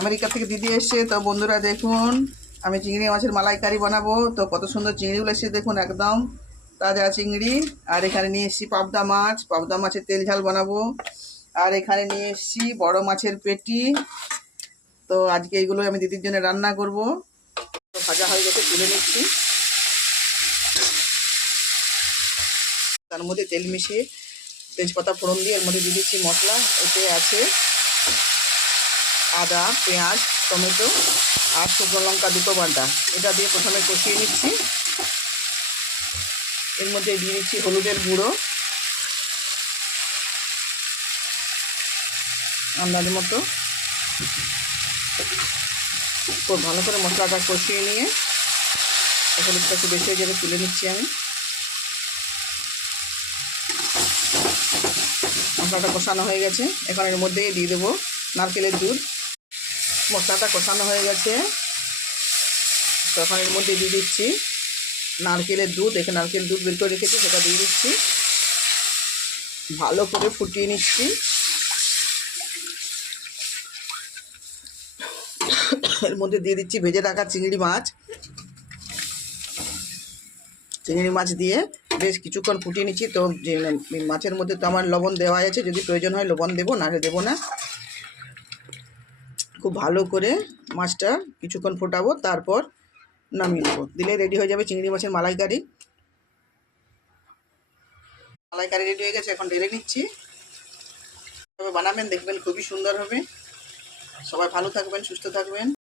America থেকে দিদি এসছে। তো বন্ধুরা দেখুন, আমি চিংড়ি মাছের মালাইকারি বানাবো। তো কত সুন্দর চিংড়িগুলো এসছে দেখুন, একদম তাজা চিংড়ি। আর এখানে নিয়ে এসেছি পাবদা মাছ, পাবদা মাছের তেল ঝাল বানাবো। আর এখানে নিয়ে এসেছি বড় মাছের পেটি। তো আজকে এইগুলো আমি দিদির জন্য রান্না করব। তো ভাজা হয়ে গেছে, তুলে নিচ্ছি। তার মধ্যে তেল মিশিয়ে তেজপাতা ফোড়ন দিয়ে এর মধ্যে দিয়ে দিচ্ছি মশলা। এতে আছে আদা, পেঁয়াজ, টমেটো আর শুকনো লঙ্কা দুটো বাটা। এটা দিয়ে প্রথমে কষিয়ে নিচ্ছি। এর মধ্যে দিয়ে দিচ্ছি হলুদের গুঁড়ো আন্দাজ মতো। খুব ভালো করে মশলাটা কষিয়ে নিয়ে, হলুদটা একটু বেশি হয়ে যাবে, তুলে নিচ্ছি আমি। মশলাটা কষানো হয়ে গেছে, এখন এর মধ্যে দিয়ে দেবো নারকেলের দুধ। মশলাটা কষানো হয়ে গেছে, তখন এর মধ্যে দিয়ে দিচ্ছি নারকেলের দুধ। এখানে নারকেল দুধ বের করে রেখেছি, সেটা দিয়ে দিচ্ছি। ভালো করে ফুটিয়ে নিচ্ছি। এর মধ্যে দিয়ে দিচ্ছি ভেজে রাখা চিংড়ি মাছ। চিংড়ি মাছ দিয়ে বেশ কিছুক্ষণ ফুটিয়ে নিচ্ছি। তো যে মাছের মধ্যে তো আমার লবণ দেওয়া আছে, যদি প্রয়োজন হয় লবণ দেবো, নাহলে দেবো না। খুব ভালো করে মাছটা কিছুক্ষণ ফোটাবো, তারপর নামিয়ে নেবো। দিলে রেডি হয়ে যাবে চিংড়ি মাছের মালাইকারি। মালাইকারি রেডি হয়ে গেছে, এখন ঢেলে নিচ্ছি। তবে বানাবেন, দেখবেন খুবই সুন্দর হবে। সবাই ভালো থাকবেন, সুস্থ থাকবেন।